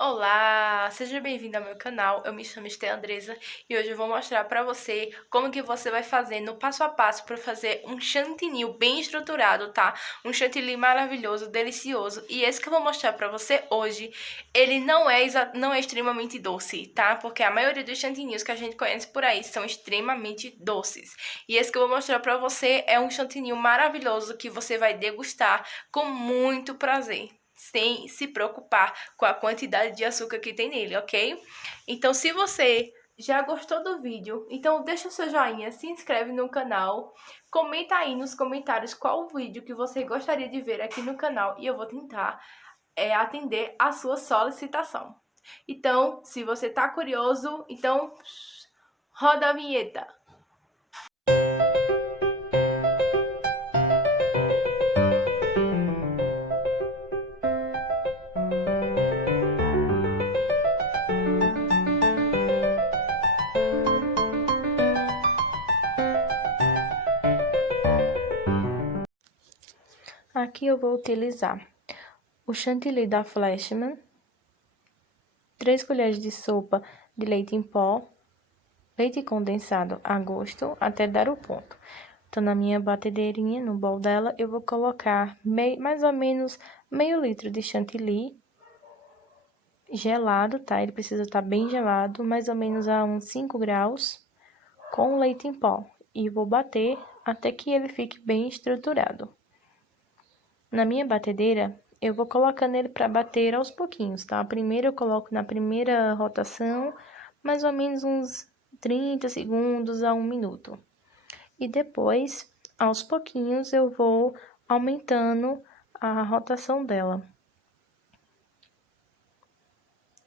Olá, seja bem-vindo ao meu canal. Eu me chamo Esté Andresa e hoje eu vou mostrar para você como que você vai fazer no passo a passo para fazer um chantilly bem estruturado, tá? Um chantilly maravilhoso, delicioso. E esse que eu vou mostrar para você hoje, ele não é extremamente doce, tá? Porque a maioria dos chantilly que a gente conhece por aí são extremamente doces. E esse que eu vou mostrar para você é um chantilly maravilhoso que você vai degustar com muito prazer, sem se preocupar com a quantidade de açúcar que tem nele, ok? Então, se você já gostou do vídeo, então deixa o seu joinha, se inscreve no canal, comenta aí nos comentários qual o vídeo que você gostaria de ver aqui no canal e eu vou tentar atender a sua solicitação. Então, se você tá curioso, então roda a vinheta. Aqui eu vou utilizar o chantilly da Flashman, 3 colheres de sopa de leite em pó, leite condensado a gosto até dar o ponto. Então, na minha batedeirinha, no bowl dela, eu vou colocar mais ou menos meio litro de chantilly gelado, tá? Ele precisa estar bem gelado, mais ou menos a uns 5 graus, com leite em pó. E vou bater até que ele fique bem estruturado. Na minha batedeira, eu vou colocando ele para bater aos pouquinhos, tá? Primeiro eu coloco na primeira rotação, mais ou menos uns 30 segundos a 1 minuto. E depois, aos pouquinhos, eu vou aumentando a rotação dela.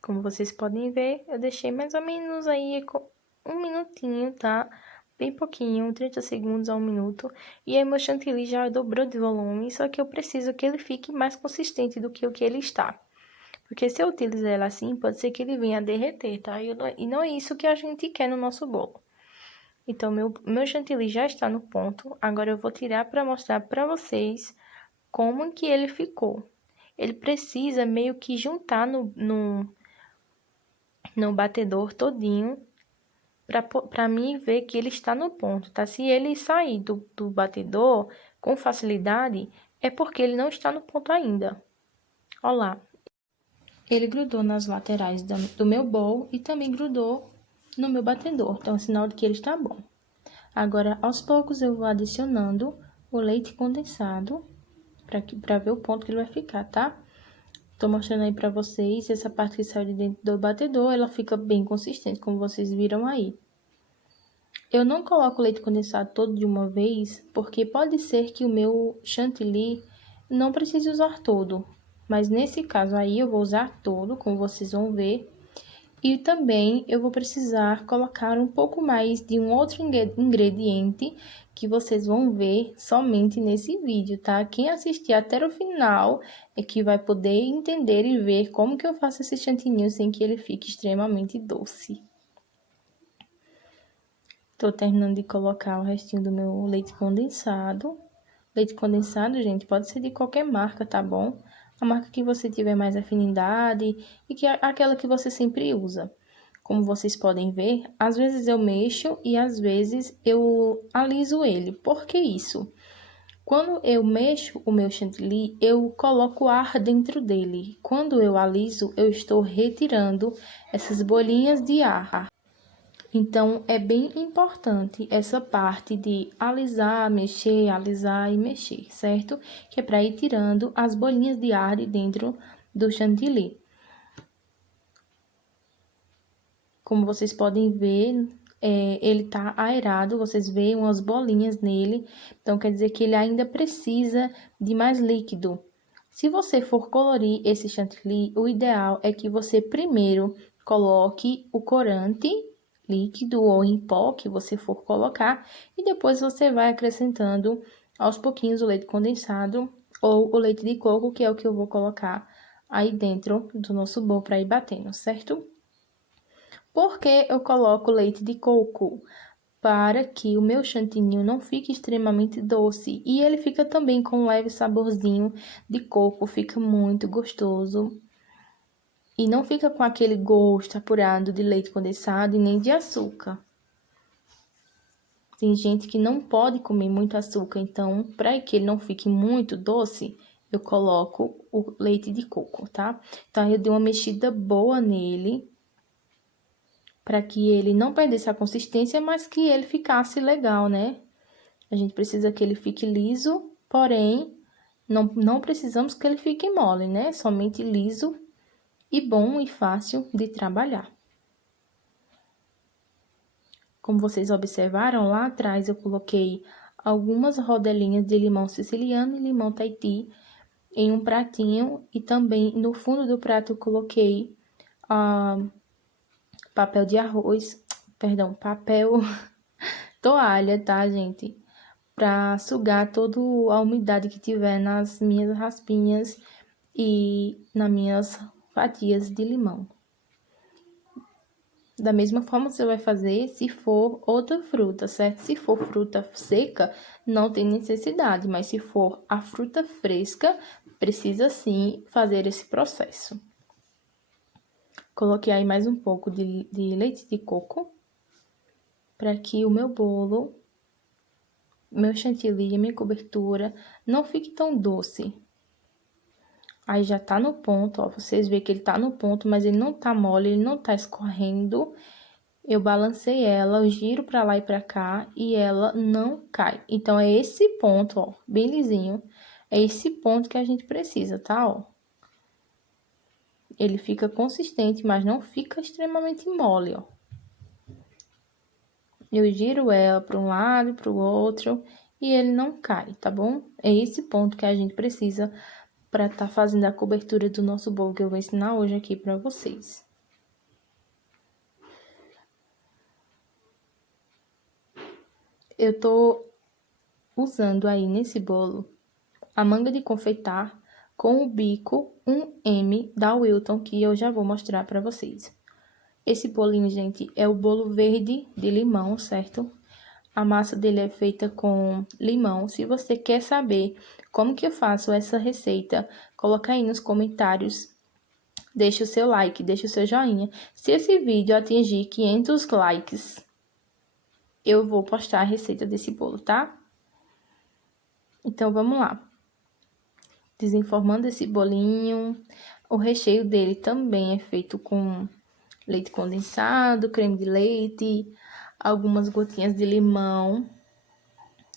Como vocês podem ver, eu deixei mais ou menos aí um minutinho, tá? Bem pouquinho, 30 segundos a 1 minuto. E aí, meu chantilly já dobrou de volume, só que eu preciso que ele fique mais consistente do que o que ele está. Porque se eu utilizar ele assim, pode ser que ele venha a derreter, tá? E não é isso que a gente quer no nosso bolo. Então, meu chantilly já está no ponto. Agora, eu vou tirar para mostrar para vocês como que ele ficou. Ele precisa meio que juntar no batedor todinho para mim ver que ele está no ponto, tá? Se ele sair do batedor com facilidade, é porque ele não está no ponto ainda. Olha lá. Ele grudou nas laterais do meu bowl e também grudou no meu batedor. Então, é sinal de que ele está bom. Agora, aos poucos, eu vou adicionando o leite condensado para ver o ponto que ele vai ficar, tá? Tô mostrando aí pra vocês, essa parte que saiu de dentro do batedor, ela fica bem consistente, como vocês viram aí. Eu não coloco o leite condensado todo de uma vez, porque pode ser que o meu chantilly não precise usar todo. Mas nesse caso aí, eu vou usar todo, como vocês vão ver. E também eu vou precisar colocar um pouco mais de um outro ingrediente que vocês vão ver somente nesse vídeo, tá? Quem assistir até o final é que vai poder entender e ver como que eu faço esse chantilly sem que ele fique extremamente doce. Tô terminando de colocar o restinho do meu leite condensado. Leite condensado, gente, pode ser de qualquer marca, tá bom? A marca que você tiver mais afinidade e que é aquela que você sempre usa. Como vocês podem ver, às vezes eu mexo e às vezes eu aliso ele. Por que isso? Quando eu mexo o meu chantilly, eu coloco ar dentro dele. Quando eu aliso, eu estou retirando essas bolinhas de ar. Então, é bem importante essa parte de alisar e mexer, certo? Que é para ir tirando as bolinhas de ar de dentro do chantilly. Como vocês podem ver, ele tá aerado, vocês veem umas bolinhas nele, então quer dizer que ele ainda precisa de mais líquido. Se você for colorir esse chantilly, o ideal é que você primeiro coloque o corante líquido ou em pó que você for colocar, e depois você vai acrescentando aos pouquinhos o leite condensado ou o leite de coco, que é o que eu vou colocar aí dentro do nosso bowl para ir batendo, certo? Por que eu coloco leite de coco? Para que o meu chantilly não fique extremamente doce e ele fica também com um leve saborzinho de coco, fica muito gostoso. E não fica com aquele gosto apurado de leite condensado e nem de açúcar. Tem gente que não pode comer muito açúcar, então, para que ele não fique muito doce, eu coloco o leite de coco, tá? Então, eu dei uma mexida boa nele, para que ele não perdesse a consistência, mas que ele ficasse legal, né? A gente precisa que ele fique liso, porém, não precisamos que ele fique mole, né? Somente liso e bom e fácil de trabalhar. Como vocês observaram, lá atrás eu coloquei algumas rodelinhas de limão siciliano e limão Tahiti em um pratinho e também no fundo do prato eu coloquei papel de arroz, perdão, papel toalha, tá, gente? Pra sugar toda a umidade que tiver nas minhas raspinhas e nas minhas fatias de limão. Da mesma forma, você vai fazer se for outra fruta, certo? Se for fruta seca, não tem necessidade, mas se for a fruta fresca, precisa sim fazer esse processo. Coloquei aí mais um pouco de leite de coco, para que o meu bolo, meu chantilly, minha cobertura, não fique tão doce. Aí já tá no ponto, ó, vocês veem que ele tá no ponto, mas ele não tá mole, ele não tá escorrendo. Eu balancei ela, eu giro pra lá e pra cá e ela não cai. Então, é esse ponto, ó, bem lisinho. É esse ponto que a gente precisa, tá, ó. Ele fica consistente, mas não fica extremamente mole, ó. Eu giro ela para um lado e para o outro e ele não cai, tá bom? É esse ponto que a gente precisa para estar fazendo a cobertura do nosso bolo que eu vou ensinar hoje aqui para vocês. Eu tô usando aí nesse bolo a manga de confeitar com o bico 1M da Wilton, que eu já vou mostrar para vocês. Esse bolinho, gente, é o bolo verde de limão, certo? A massa dele é feita com limão. Se você quer saber como que eu faço essa receita, coloca aí nos comentários. Deixa o seu like, deixa o seu joinha. Se esse vídeo atingir 500 likes, eu vou postar a receita desse bolo, tá? Então, vamos lá. Desenformando esse bolinho. O recheio dele também é feito com leite condensado, creme de leite, algumas gotinhas de limão.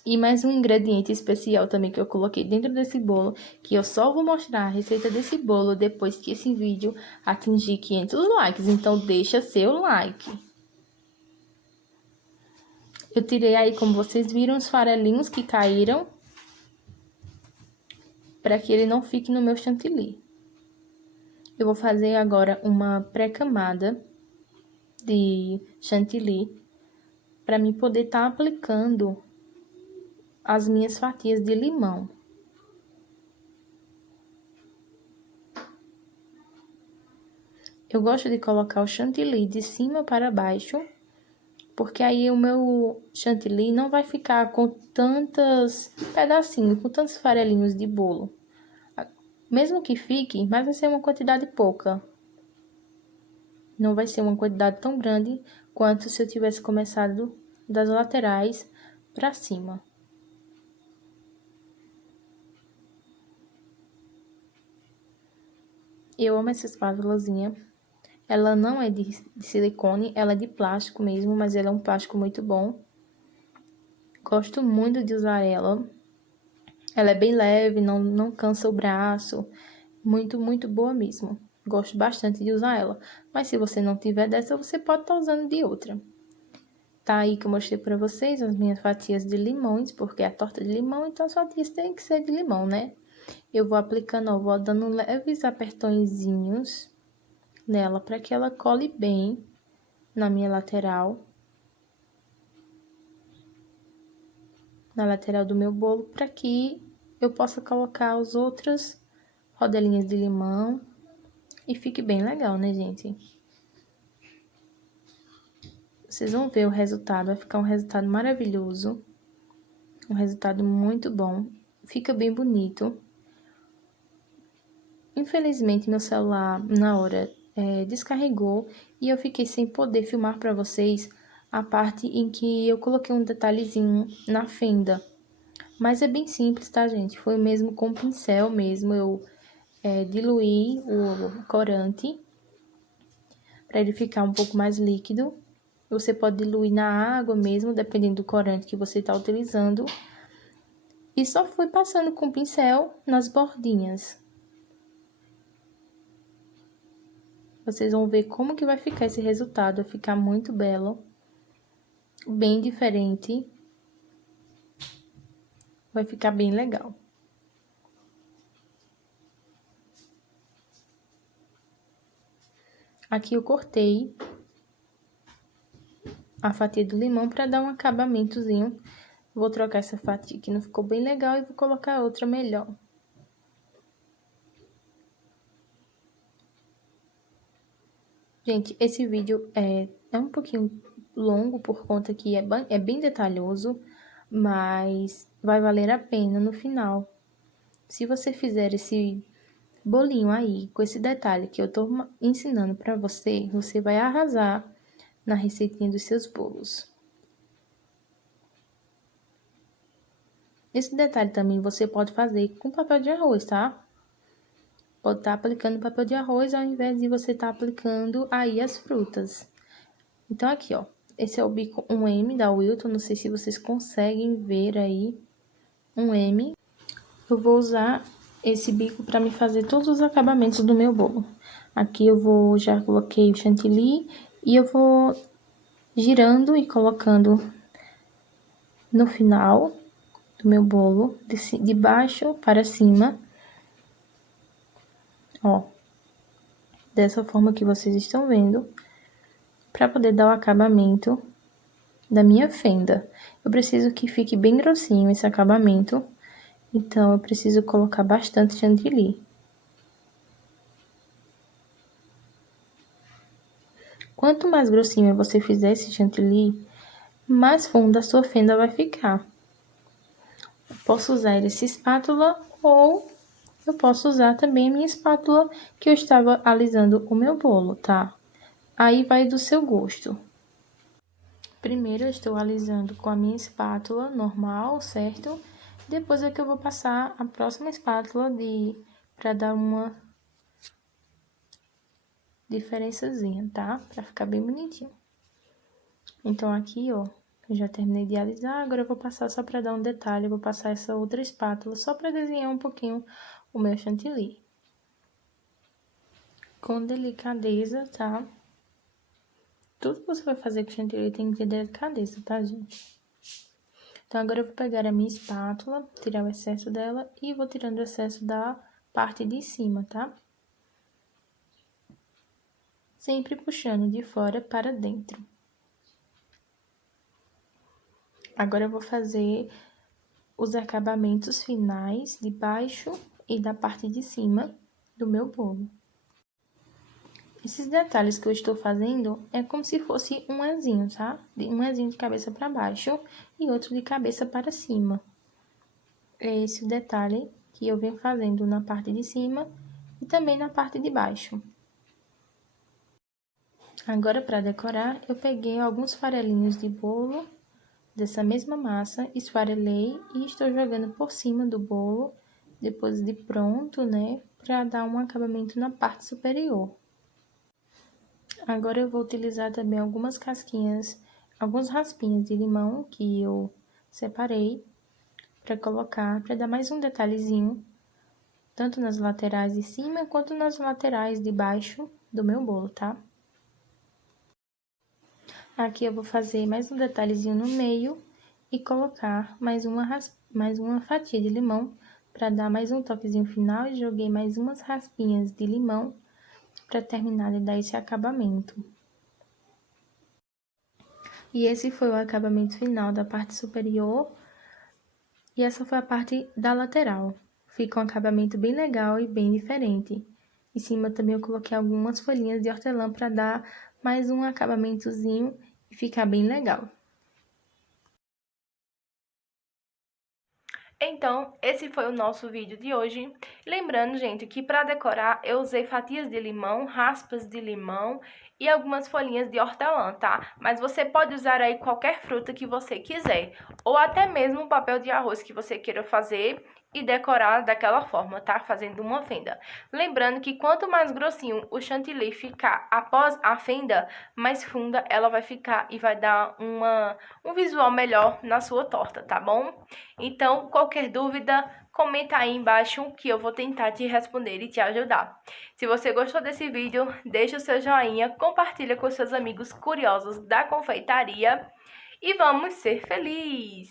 E mais um ingrediente especial também que eu coloquei dentro desse bolo, que eu só vou mostrar a receita desse bolo depois que esse vídeo atingir 500 likes. Então, deixa seu like. Eu tirei aí, como vocês viram, os farelinhos que caíram, para que ele não fique no meu chantilly. Eu vou fazer agora uma pré-camada de chantilly, para mim poder estar aplicando as minhas fatias de limão. Eu gosto de colocar o chantilly de cima para baixo, porque aí o meu chantilly não vai ficar com tantos pedacinhos, com tantos farelinhos de bolo. Mesmo que fique, mas vai ser uma quantidade pouca. Não vai ser uma quantidade tão grande quanto se eu tivesse começado das laterais para cima. Eu amo essa espátulazinha. Ela não é de silicone, ela é de plástico mesmo, mas ela é um plástico muito bom. Gosto muito de usar ela. Ela é bem leve, não cansa o braço. Muito, muito boa mesmo. Gosto bastante de usar ela. Mas se você não tiver dessa, você pode estar usando de outra. Tá aí que eu mostrei pra vocês as minhas fatias de limões, porque é a torta de limão, então as fatias tem que ser de limão, né? Eu vou aplicando, ó, vou dando leves apertõezinhos nela para que ela cole bem na minha lateral. Na lateral do meu bolo, para que eu possa colocar as outras rodelinhas de limão e fique bem legal, né, gente? Vocês vão ver o resultado, vai ficar um resultado maravilhoso. Um resultado muito bom. Fica bem bonito. Infelizmente, meu celular, na hora, descarregou e eu fiquei sem poder filmar para vocês a parte em que eu coloquei um detalhezinho na fenda. Mas é bem simples, tá, gente? Foi mesmo com pincel mesmo, eu diluí o corante para ele ficar um pouco mais líquido. Você pode diluir na água mesmo, dependendo do corante que você está utilizando. E só fui passando com o pincel nas bordinhas. Vocês vão ver como que vai ficar esse resultado, vai ficar muito belo, bem diferente, vai ficar bem legal. Aqui eu cortei a fatia do limão para dar um acabamentozinho. Vou trocar essa fatia que não ficou bem legal e vou colocar outra melhor. Gente, esse vídeo é um pouquinho longo por conta que é bem detalhoso, mas vai valer a pena no final. Se você fizer esse bolinho aí, com esse detalhe que eu tô ensinando pra você, você vai arrasar na receitinha dos seus bolos. Esse detalhe também você pode fazer com papel de arroz, tá? Pode estar aplicando papel de arroz ao invés de você estar aplicando aí as frutas. Então, aqui, ó. Esse é o bico 1M da Wilton. Não sei se vocês conseguem ver aí. 1M. Eu vou usar esse bico para me fazer todos os acabamentos do meu bolo. Aqui eu já coloquei o chantilly e eu vou girando e colocando no final do meu bolo, de baixo para cima. Ó, dessa forma que vocês estão vendo, para poder dar o acabamento da minha fenda. Eu preciso que fique bem grossinho esse acabamento, então eu preciso colocar bastante chantilly. Quanto mais grossinho você fizer esse chantilly, mais fundo a sua fenda vai ficar. Eu posso usar essa espátula ou eu posso usar também a minha espátula que eu estava alisando o meu bolo, tá? Aí vai do seu gosto. Primeiro eu estou alisando com a minha espátula normal, certo? Depois é que eu vou passar a próxima espátula para dar uma diferençazinha, tá? Pra ficar bem bonitinho. Então, aqui, ó, eu já terminei de alisar, agora eu vou passar só pra dar um detalhe, eu vou passar essa outra espátula só pra desenhar um pouquinho o meu chantilly. Com delicadeza, tá? Tudo que você vai fazer com chantilly tem que ter delicadeza, tá, gente? Então, agora eu vou pegar a minha espátula, tirar o excesso dela e vou tirando o excesso da parte de cima, tá? Sempre puxando de fora para dentro. Agora eu vou fazer os acabamentos finais de baixo e da parte de cima do meu bolo. Esses detalhes que eu estou fazendo é como se fosse um Ezinho, tá? Um Ezinho de cabeça para baixo e outro de cabeça para cima. É esse o detalhe que eu venho fazendo na parte de cima e também na parte de baixo. Agora, para decorar, eu peguei alguns farelinhos de bolo dessa mesma massa, esfarelei e estou jogando por cima do bolo, depois de pronto, né? Para dar um acabamento na parte superior. Agora eu vou utilizar também algumas casquinhas, alguns raspinhas de limão que eu separei para colocar, para dar mais um detalhezinho, tanto nas laterais de cima quanto nas laterais de baixo do meu bolo, tá? Aqui eu vou fazer mais um detalhezinho no meio e colocar mais uma fatia de limão para dar mais um toquezinho final e joguei mais umas raspinhas de limão para terminar de dar esse acabamento. E esse foi o acabamento final da parte superior e essa foi a parte da lateral. Fica um acabamento bem legal e bem diferente. Em cima também eu coloquei algumas folhinhas de hortelã para dar mais um acabamentozinho e ficar bem legal. Então, esse foi o nosso vídeo de hoje. Lembrando, gente, que para decorar eu usei fatias de limão, raspas de limão e algumas folhinhas de hortelã, tá? Mas você pode usar aí qualquer fruta que você quiser, ou até mesmo um papel de arroz que você queira fazer e decorar daquela forma, tá? Fazendo uma fenda. Lembrando que quanto mais grossinho o chantilly ficar após a fenda, mais funda ela vai ficar e vai dar um visual melhor na sua torta, tá bom? Então, qualquer dúvida, comenta aí embaixo que eu vou tentar te responder e te ajudar. Se você gostou desse vídeo, deixa o seu joinha, compartilha com seus amigos curiosos da confeitaria e vamos ser felizes!